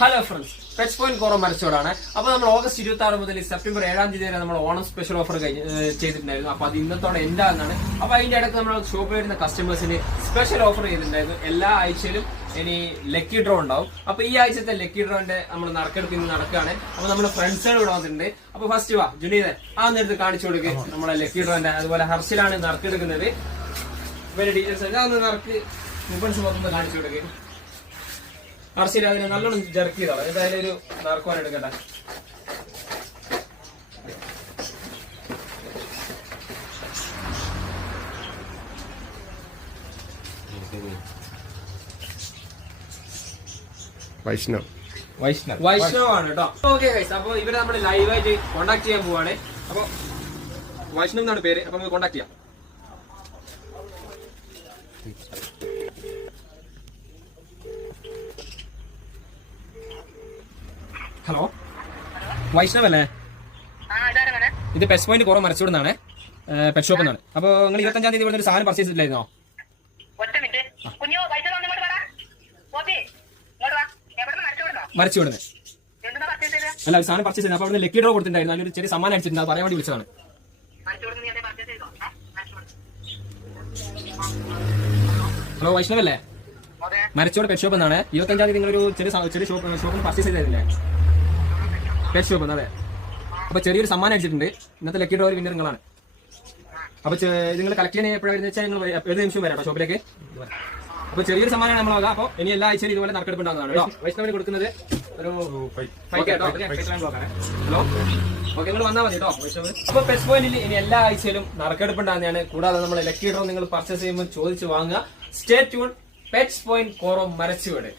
Hello friends, touch point കോറോ മരച്ചോടാണ്. അപ്പൊ നമ്മൾ ഓഗസ്റ്റ് 26 മുതൽ സെപ്റ്റംബർ 7 തീയതി വരെ നമ്മൾ ഓണം സ്പെഷ്യൽ ഓഫർ ചെയ്തിട്ടുണ്ടായിരുന്നു. അപ്പൊ അത് ഇന്നത്തോടെ എന്താണെന്നാണ്. അപ്പൊ അതിന്റെ ഇടയ്ക്ക് നമ്മൾ ഷോപ്പിൽ വരുന്ന കസ്റ്റമേഴ്സിന് സ്പെഷ്യൽ ഓഫർ ചെയ്തിട്ടുണ്ടായിരുന്നു. എല്ലാ ആഴ്ചയിലും ഇനി ലക്കി ഡ്രോ ഉണ്ടാവും. അപ്പൊ ഈ ആഴ്ചത്തെ ലക്കി ഡ്രോന്റെ നമ്മൾ നറുക്കെടുപ്പ് ഇന്ന് നടക്കുകയാണ്. അപ്പൊ നമ്മുടെ ഫ്രണ്ട്സുകൾ ഇവിടെ വന്നിട്ടുണ്ട്. അപ്പൊ ഫസ്റ്റ് വാ ജുനീദ്, ആ നേരത്ത് കാണിച്ചു കൊടുക്കുക നമ്മളെ ലക്കി ഡ്രോന്റെ. അതുപോലെ ഹർഷിലാണ് നറുക്കെടുക്കുന്നത്. ഇവരുടെ ഡീറ്റെയിൽസ് അതൊന്ന് നറുക്ക് മൂപ്പൻസ് മൊത്തം കാണിച്ചു കൊടുക്കുക. ഹർഷിൽ അതിനെ നല്ലോണം ജർക്ക് ചെയ്തോളാം. എന്തായാലും ഒരു നറുക്കുവാൻ എടുക്കട്ടെ. വൈഷ്ണവ് ആണ് കേട്ടോ. ഓക്കെ ഗൈസ്, അപ്പൊ ഇവരെ നമ്മൾ ലൈവായിട്ട് കോണ്ടാക്ട് ചെയ്യാൻ പോവാണ്. അപ്പൊ വൈഷ്ണവ് എന്നാണ് പേര്. അപ്പൊ നമുക്ക് കോണ്ടാക്ട് ചെയ്യാം. ഹലോ, വൈഷ്ണവ് അല്ലേ? ഇത് പെറ്റ് പോയിന്റ് കുറവ് മരച്ചൂടുന്നാണ്, പെറ്റ് ഷോപ്പ് എന്നാണ്. അപ്പൊ നിങ്ങൾ 25-ാം തീയതി ഇവിടെ ഒരു സാധനം പർച്ചേസ് ചെയ്തില്ലായിരുന്നോ? മരച്ചൂടുന്നത് അല്ല, ഒരു സാധനം പർച്ചേസ് ചെയ്തത്. അപ്പൊ അവിടെ ലക്കി ഡ്രോ കൊടുത്തിട്ടുണ്ടായിരുന്നു. അതിനൊരു ചെറിയ സമ്മാനം അടിച്ചിട്ടുണ്ട്. അത് പറയാൻ വേണ്ടി വിളിച്ചതാണ്. ഹലോ, വൈഷ്ണവ് അല്ലേ? മരച്ചോട് പെറ്റ് ഷോപ്പ് എന്നാണ്. 25-ാം തീയതി നിങ്ങളൊരു ചെറിയ ഷോപ്പിൽ പർച്ചേസ് ചെയ്തില്ലേ? Pet shop. അതെ. അപ്പൊ ചെറിയൊരു സമ്മാനം അടിച്ചിട്ടുണ്ട്. ഇന്നത്തെ ലക്കി ഡ്രോ വിന്നർ നിങ്ങളാണ്. അപ്പൊ നിങ്ങൾ കളക്ട് ചെയ്യാൻ എപ്പോഴാണ് വരുന്നത് വെച്ചാൽ നിങ്ങൾ ഏത് നിമിഷം വരാം ഷോപ്പിലേക്ക്. അപ്പൊ ചെറിയൊരു സമ്മാനം നമ്മൾ ആകാം. അപ്പൊ ഇനി എല്ലാ ആഴ്ചയിലും ഇതുപോലെ നറുക്കെടുപ്പ് ഉണ്ടാകുന്നതാണ് കേട്ടോ. വൈഷ്ണവിന് കൊടുക്കുന്നത് ഒരു ഹലോ, ഓക്കെ, നിങ്ങൾ വന്നാൽ മതി കേട്ടോ വൈഷ്ണവ്. അപ്പൊ പെറ്റ് പോയിന്റിൽ ഇനി എല്ലാ ആഴ്ചയിലും നറുക്കെടുപ്പ് ഉണ്ടാകുന്നതാണ്. കൂടാതെ നമ്മൾ ലക്കി ഡ്രോ നിങ്ങൾ പർച്ചേസ് ചെയ്യുമ്പോൾ ചോദിച്ച് വാങ്ങുക. Stay tune. പെറ്റ് പോയിന്റ് കോറോ മരച്ചുവട്.